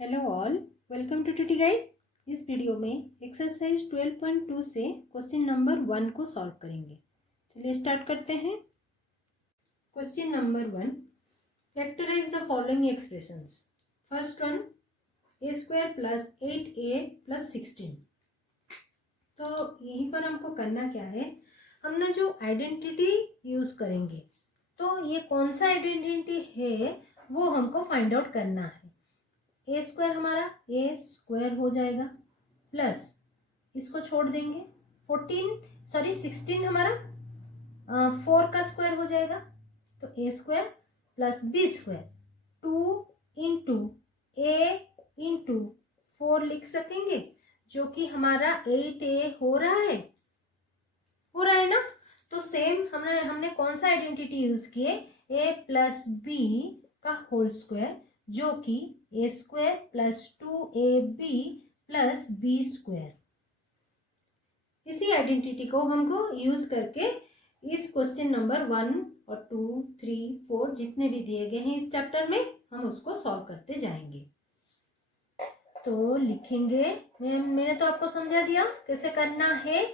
Hello all, welcome to Tuty Guide. इस video में exercise 12.2 से क्वेश्चन नंबर 1 को सॉल्व करेंगे। चलिए स्टार्ट करते हैं। Question number 1, factorise the following expressions. First one, a² plus 8a plus 16। तो यहीं पर हमको करना क्या है, हम ना जो आइडेंटिटी यूज करेंगे, तो ये कौन सा आइडेंटिटी है वो हमको फाइंड आउट करना है। a² हमारा a² हो जाएगा प्लस इसको छोड़ देंगे 16 हमारा 4 का स्क्वायर हो जाएगा, तो a² plus b² 2 into a into 4 लिख सकेंगे, जो कि हमारा 8a हो रहा है ना। तो सेम हमने कौन सा आइडेंटिटी यूज किए, a प्लस b का होल स्क्वायर, जो कि a² plus 2ab plus b²। इसी आइडेंटिटी को हमको यूज करके इस क्वेश्चन नंबर 1 और 2, 3, 4 जितने भी दिए गए हैं इस चैप्टर में, हम उसको सॉल्व करते जाएंगे। तो लिखेंगे, मैंने तो आपको समझा दिया कैसे करना है।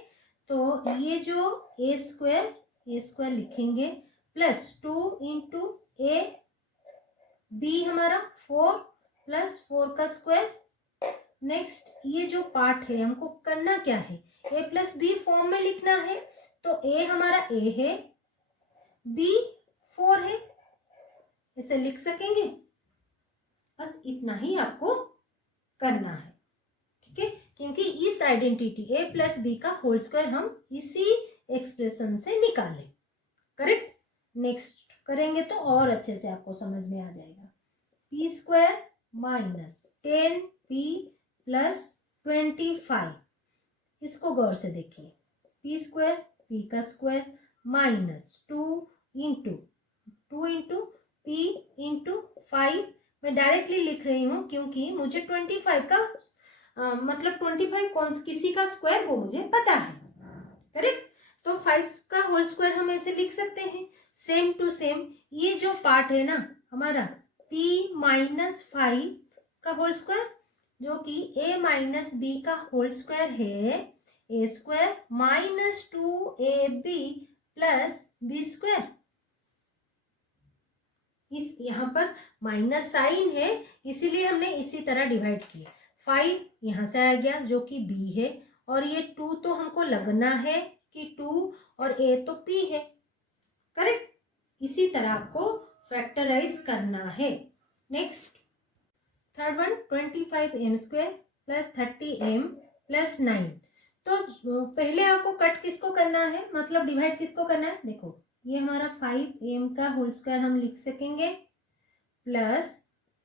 तो ये जो a² लिखेंगे प्लस 2 इंटू a, b हमारा 4 प्लस 4 का स्क्वायर। नेक्स्ट ये जो पार्ट है हमको करना क्या है, a प्लस बी फॉर्म में लिखना है। तो a हमारा a है, b 4 है, इसे लिख सकेंगे। बस इतना ही आपको करना है, ठीक है, क्योंकि इस आइडेंटिटी a प्लस बी का होल स्क्वायर हम इसी एक्सप्रेशन से निकालें। करेक्ट। नेक्स्ट करेंगे तो और अच्छे से आपको समझ में आ जाएगा। p² माइनस 10p प्लस 25, इसको गौर से देखिए। p² p का square minus 2 into p into 5। मैं डायरेक्टली लिख रही हूँ क्योंकि मुझे 25 का मतलब 25 किसी का स्क्वायर वो मुझे पता है। करेक्ट। तो 5 का होल स्क्वायर हम ऐसे लिख सकते हैं। सेम टू सेम ये जो पार्ट है ना हमारा p माइनस 5 का होल स्क्वायर, जो कि a माइनस बी का होल स्क्वायर है, a² minus 2ab plus b²। इस यहाँ पर माइनस साइन है, इसीलिए हमने इसी तरह डिवाइड किए। 5 यहाँ से आ गया जो कि b है, और ये 2 तो हमको लगना है कि 2 और a तो p है। करेक्ट। इसी तरह आपको फैक्टराइज करना है। Next third one, 25m² plus 30m plus 9। तो पहले आपको कट किसको करना है, मतलब डिवाइड किसको करना है। देखो ये हमारा 5m का होल स्क्वायर हम लिख सकेंगे प्लस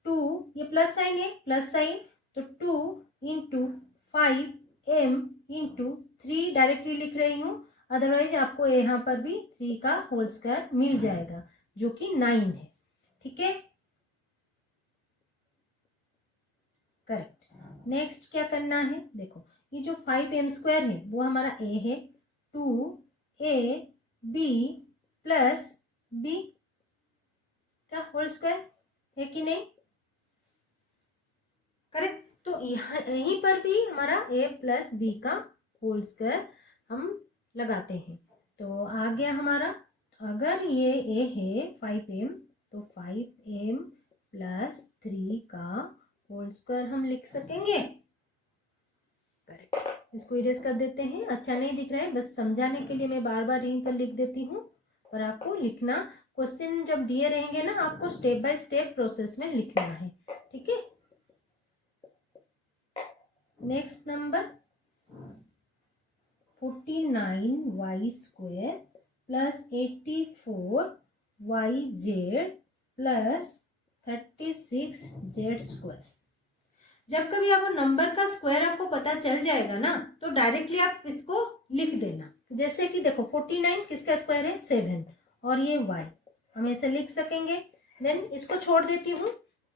2, ये प्लस साइन है, प्लस साइन, तो 2 इंटू 5m इंटू 3 डायरेक्टली लिख रही हूँ, अदरवाइज आपको यहाँ पर भी 3 का होल स्क्वायर मिल जाएगा जो कि 9 है। ठीक है, करेक्ट। नेक्स्ट क्या करना है, देखो ये जो 5m² है वो हमारा a है, 2ab प्लस b का होल स्क्वायर है कि नहीं। करेक्ट। तो यहीं पर भी हमारा a प्लस बी का होल स्क्वायर हम लगाते हैं। तो आ गया हमारा, अगर ये a है 5m, तो 5m प्लस 3 का होल स्क्वायर हम लिख सकेंगे। करेक्ट। इसको इरेज कर देते हैं, अच्छा नहीं दिख रहा है, बस समझाने के लिए मैं बार बार यहीं पर लिख देती हूँ। और आपको लिखना, क्वेश्चन जब दिए रहेंगे ना, आपको स्टेप बाय स्टेप प्रोसेस में लिखना है। ठीक है। Next number 49y² plus 84yz plus 36z²। जब कभी आपको नंबर का स्क्वायर आपको पता चल जाएगा ना, तो डायरेक्टली आप इसको लिख देना। जैसे कि देखो 49 किसका स्क्वायर है, 7, और ये y हम ऐसे लिख सकेंगे। देन इसको छोड़ देती हूँ।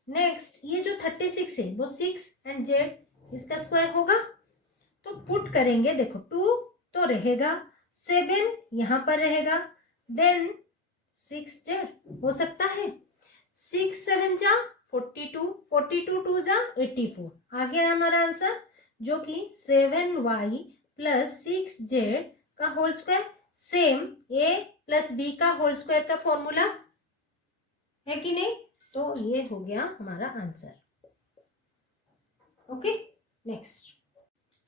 नेक्स्ट ये जो 36 है वो 6 एंड z इसका स्क्वायर होगा, तो पुट करेंगे। देखो 2 तो रहेगा, 7 यहाँ पर रहेगा, देन 6z हो सकता है, 6 7 जा 42, 42 टू जा 84 आ गया हमारा आंसर, जो कि 7y प्लस 6z का whole square, same a plus b का होल स्क्वायर का फॉर्मूला है कि नहीं। तो ये हो गया हमारा answer. Okay, next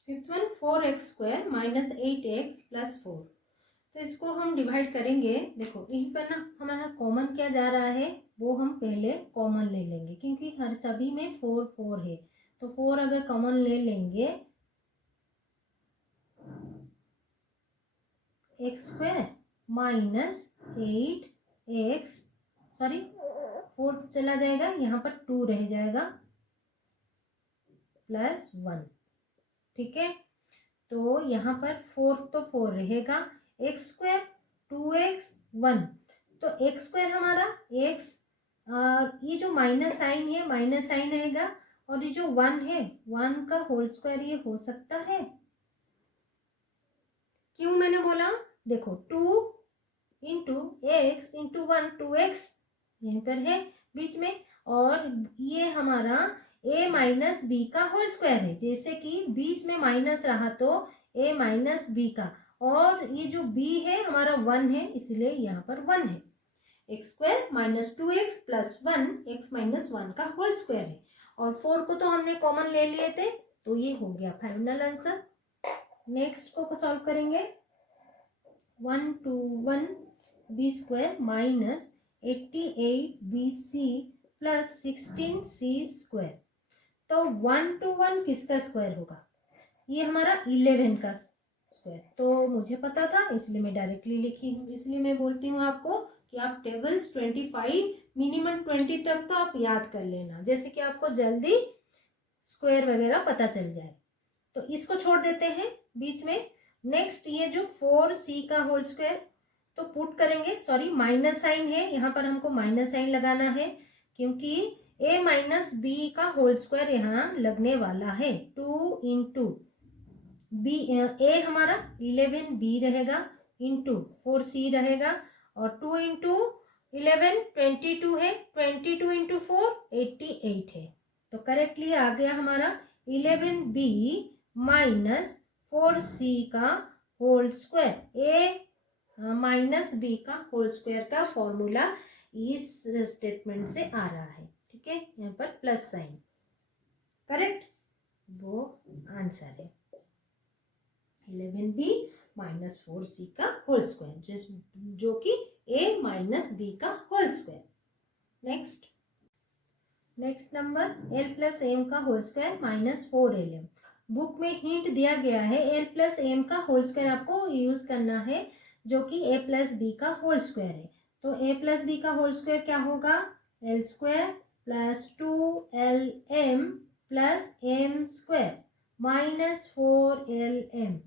fifth one, 4x square minus 8x plus 4। तो इसको हम डिवाइड करेंगे। देखो यहीं पर ना हमारा कॉमन क्या जा रहा है, वो हम पहले कॉमन ले लेंगे, क्योंकि हर सभी में 4 4 है। तो 4 अगर कॉमन ले लेंगे, x square minus 8x, sorry 4 चला जाएगा, यहाँ पर 2 रह जाएगा प्लस 1। ठीक है, तो यहाँ पर 4 तो 4 रहेगा, एक्स स्क्वायर 2x 1। तो एक्स स्क्वायर हमारा x, ये जो माइनस साइन है माइनस साइन रहेगा, और ये जो 1 है 1 का होल स्क्वायर ये हो सकता है। क्यों मैंने बोला, देखो 2 इंटू एक्स इंटू 1, 2x यहीं पर है बीच में, और ये हमारा a माइनस बी का होल स्क्वायर है। जैसे कि बीच में माइनस रहा तो a माइनस बी का, और ये जो b है हमारा 1 है, इसलिए यहाँ पर 1 है। X square minus 2x plus 1 x minus 1 का होल स्क्वायर है, और 4 को तो हमने कॉमन ले लिए थे, तो ये हो गया फाइनल आंसर। नेक्स्ट को सॉल्व करेंगे। 1 2 1 b square minus 88bc plus 16c square. तो 1 to 1 किसका स्क्वायर होगा, ये हमारा 11 का स्क्वायर। तो मुझे पता था इसलिए मैं डायरेक्टली लिखी हूँ। इसलिए मैं बोलती हूँ आपको कि आप टेबल्स 25 मिनिमम 20 तक तो आप याद कर लेना, जैसे कि आपको जल्दी स्क्वायर वगैरह पता चल जाए। तो इसको छोड़ देते हैं बीच में। नेक्स्ट ये जो 4c का होल स्क्वायर, तो पुट करेंगे, सॉरी माइनस साइन है यहाँ पर, हमको माइनस साइन लगाना है, क्योंकि a माइनस बी का होल स्क्वायर यहाँ लगने वाला है। 2 इंटू बी, ए हमारा 11b रहेगा इंटू 4c रहेगा, और 2 इंटू 11 22 है, 22 इंटू 4 88 है। तो करेक्टली आ गया हमारा 11b माइनस 4c का whole square. a minus b का होल स्क्वायर का फॉर्मूला इस स्टेटमेंट से आ रहा है। ठीक है, यहाँ पर प्लस साइन, करेक्ट, वो आंसर है 11b माइनस 4c का होल स्क्वायर, जो कि a माइनस b का whole square. Next number l plus M का whole square minus 4lm। Book में हिंट दिया गया है l प्लस एम का होल स्क्वायर आपको यूज करना है, जो कि a प्लस बी का होल स्क्वायर है। तो a प्लस बी का होल स्क्वायर क्या होगा, l square plus 2lm plus m square minus 4lm।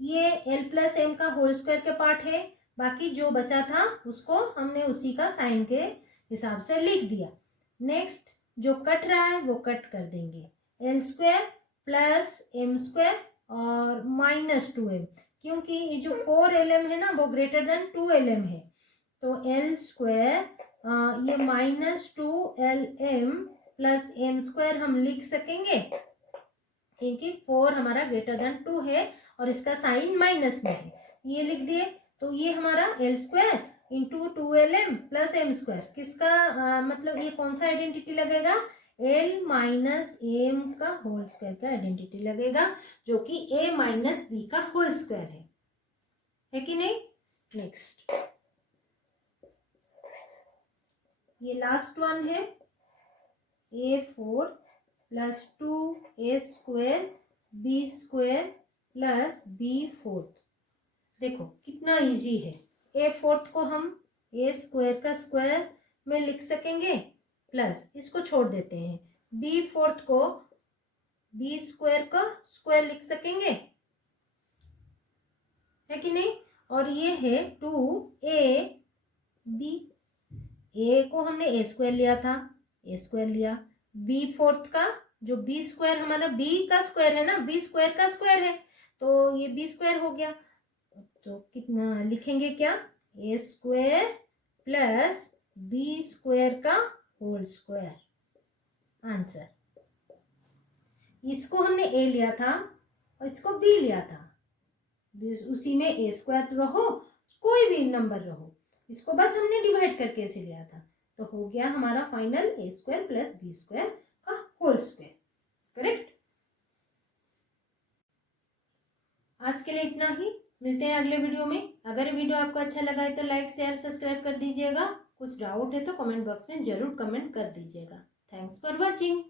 ये l प्लस एम का होल स्क्वायर के पार्ट है, बाकी जो बचा था उसको हमने उसी का साइन के हिसाब से लिख दिया। नेक्स्ट जो कट रहा है वो कट कर देंगे, l square plus m square और माइनस 2m, क्योंकि ये जो 4lm है ना वो ग्रेटर देन 2lm है। तो l स्क्वायर ये minus 2lm plus m square हम लिख सकेंगे, क्योंकि 4 हमारा ग्रेटर देन 2 है और इसका साइन माइनस में है, ये लिख दिए। तो ये हमारा l square into 2lm plus m square, किसका मतलब ये कौन सा आइडेंटिटी लगेगा, l माइनस एम का होल स्क्वायर का आइडेंटिटी लगेगा, जो कि a माइनस बी का होल स्क्वायर है कि नहीं। नेक्स्ट ये लास्ट वन है, a4 plus 2a square b square plus b4। देखो कितना इजी है, a4 को हम a स्क्वायर का स्क्वायर में लिख सकेंगे, प्लस इसको छोड़ देते हैं, b4 को b स्क्वायर का स्क्वायर लिख सकेंगे, है कि नहीं। और ये है 2ab, a को हमने a स्क्वायर लिया था, a स्क्वायर लिया, b4 का जो b स्क्वायर हमारा b का स्क्वायर है ना, b स्क्वायर का स्क्वायर है, तो ये b स्क्वायर हो गया। तो कितना लिखेंगे, क्या, a square plus b square का होल स्क्वायर। आंसर। इसको हमने ए लिया था और इसको बी लिया था, उसी में ए स्क्वायर रहो, कोई भी नंबर रहो, इसको बस हमने डिवाइड करके ऐसे लिया था, तो हो गया हमारा फाइनल ए स्क्वायर प्लस बी स्क्वायर का होल स्क्वायर। करेक्ट। आज के लिए इतना ही, मिलते हैं अगले वीडियो में। अगर ये वीडियो आपको अच्छा लगा है तो लाइक शेयर सब्सक्राइब कर दीजिएगा। कुछ डाउट है तो कमेंट बॉक्स में जरूर कमेंट कर दीजिएगा। Thanks for watching.